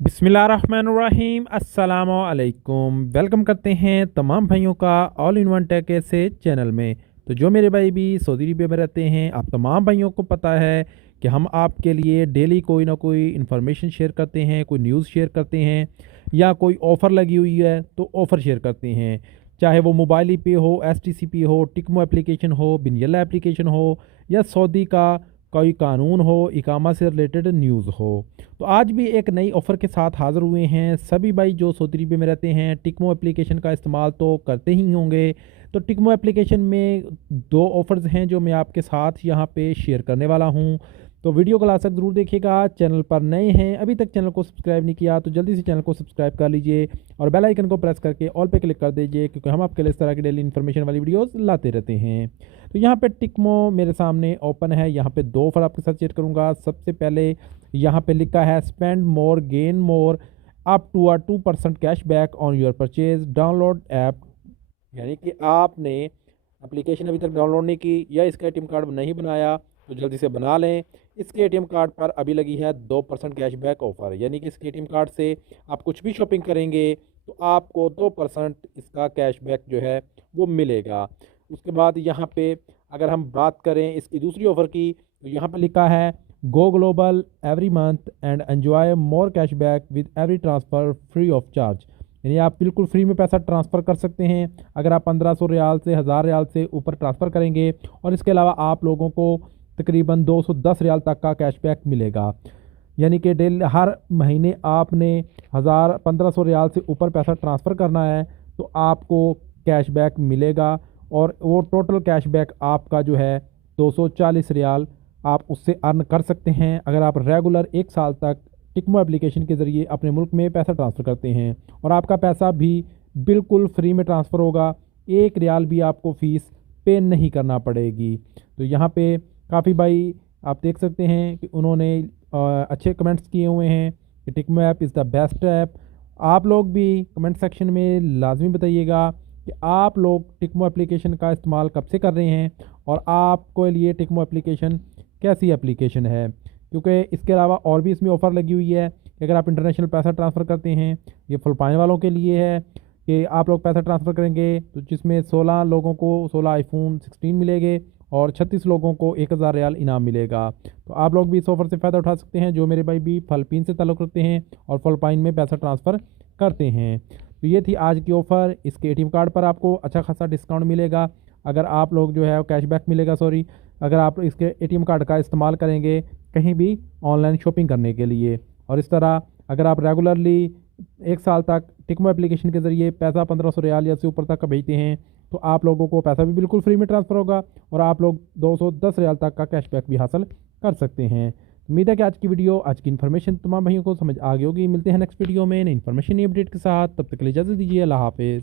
बिस्मिल्लाहिर्रहमानिर्रहीम अस्सलामुअलैकुम। वेलकम करते हैं तमाम भाइयों का ऑल इन वन टेक ऐसे चैनल में। तो जो मेरे भाई भी सऊदी अरबिया में रहते हैं, आप तमाम भाइयों को पता है कि हम आपके लिए डेली कोई ना कोई इन्फॉर्मेशन शेयर करते हैं, कोई न्यूज़ शेयर करते हैं, या कोई ऑफ़र लगी हुई है तो ऑफ़र शेयर करते हैं। चाहे वो मोबाइल ही पे हो, एसटीसीपी हो, टिकमो एप्लीकेशन हो, बिनियला एप्लीकेशन हो, या सऊदी का कोई कानून हो, इकामा से रिलेटेड न्यूज़ हो। तो आज भी एक नई ऑफ़र के साथ हाज़िर हुए हैं। सभी भाई जो सऊदी अरबिया में रहते हैं, टिकमो एप्लीकेशन का इस्तेमाल तो करते ही होंगे। तो टिकमो एप्लीकेशन में 2 ऑफ़र्स हैं जो मैं आपके साथ यहाँ पे शेयर करने वाला हूँ। तो वीडियो को लास्ट तक ज़रूर देखिएगा। चैनल पर नए हैं, अभी तक चैनल को सब्सक्राइब नहीं किया तो जल्दी से चैनल को सब्सक्राइब कर लीजिए और बेल आइकन को प्रेस करके ऑल पे क्लिक कर दीजिए, क्योंकि हम आपके लिए इस तरह की डेली इन्फॉर्मेशन वाली वीडियोस लाते रहते हैं। तो यहाँ पे टिकमो मेरे सामने ओपन है। यहाँ पे 2 ऑफ़र आपके साथ शेयर करूँगा। सबसे पहले यहाँ पे लिखा है spend more gain more up to a 2% cashback on your purchase, download app. यानी कि आपने एप्लीकेशन अभी तक डाउनलोड नहीं की या इसका एटीएम कार्ड नहीं बनाया तो जल्दी से बना लें। इसके एटीएम कार्ड पर अभी लगी है 2% कैशबैक ऑफ़र, यानी कि इसके एटीएम कार्ड से आप कुछ भी शॉपिंग करेंगे तो आपको 2% इसका कैशबैक जो है वो मिलेगा। उसके बाद यहाँ पे अगर हम बात करें इसकी दूसरी ऑफ़र की, तो यहाँ पे लिखा है go global every month and enjoy more cashback with every transfer free of charge. यानी आप बिल्कुल फ्री में पैसा ट्रांसफ़र कर सकते हैं अगर आप 1500 रियाल से 1000 रियाल से ऊपर ट्रांसफ़र करेंगे, और इसके अलावा आप लोगों को तकरीबन 210 रियाल तक का कैशबैक मिलेगा। यानी कि डेली हर महीने आपने 1500 रियाल से ऊपर पैसा ट्रांसफ़र करना है तो आपको कैशबैक मिलेगा, और वो टोटल कैशबैक आपका जो है 240 रियाल आप उससे अर्न कर सकते हैं अगर आप रेगुलर 1 साल तक टिकमो एप्लीकेशन के ज़रिए अपने मुल्क में पैसा ट्रांसफ़र करते हैं। और आपका पैसा भी बिल्कुल फ्री में ट्रांसफ़र होगा, 1 रियाल भी आपको फ़ीस पे नहीं करना पड़ेगी। तो यहाँ पे काफ़ी भाई आप देख सकते हैं कि उन्होंने अच्छे कमेंट्स किए हुए हैं कि Tikmo app is the best app. आप लोग भी कमेंट सेक्शन में लाजमी बताइएगा कि आप लोग टिकमो एप्लीकेशन का इस्तेमाल कब से कर रहे हैं और आपको लिए टिकमो एप्लीकेशन कैसी एप्लीकेशन है, क्योंकि इसके अलावा और भी इसमें ऑफ़र लगी हुई है कि अगर आप इंटरनेशनल पैसा ट्रांसफ़र करते हैं, ये फ़िलिपाइन वालों के लिए है कि आप लोग पैसा ट्रांसफ़र करेंगे तो जिसमें 16 लोगों को 16 आईफोन 16 मिलेंगे और 36 लोगों को 1000 रियाल इनाम मिलेगा। तो आप लोग भी इस ऑफ़र से फ़ायदा उठा सकते हैं जो मेरे भाई भी फ़िलिपीन से ताल्लुक़ रखते हैं और फ़िलिपाइन में पैसा ट्रांसफ़र करते हैं। तो ये थी आज की ऑफ़र। इसके एटीएम कार्ड पर आपको अच्छा खासा डिस्काउंट मिलेगा अगर आप लोग जो है कैशबैक मिलेगा, सॉरी, अगर आप इसके एटीएम कार्ड का इस्तेमाल करेंगे कहीं भी ऑनलाइन शॉपिंग करने के लिए। और इस तरह अगर आप रेगुलरली 1 साल तक टिकमो एप्लीकेशन के ज़रिए पैसा 1500 रियाल या से ऊपर तक का भेजते हैं तो आप लोगों को पैसा भी बिल्कुल फ्री में ट्रांसफ़र होगा और आप लोग 210 रियाल तक का कैशबैक भी हासिल कर सकते हैं। उम्मीद है कि आज की वीडियो, आज की इन्फॉर्मेशन तमाम भाइयों को समझ आ गई होगी। मिलते हैं नेक्स्ट वीडियो में नई इन्फॉर्मेशन, नई अपडेट के साथ। तब तक के लिए इजाज़त दीजिए। अल्लाह हाफ़िज़।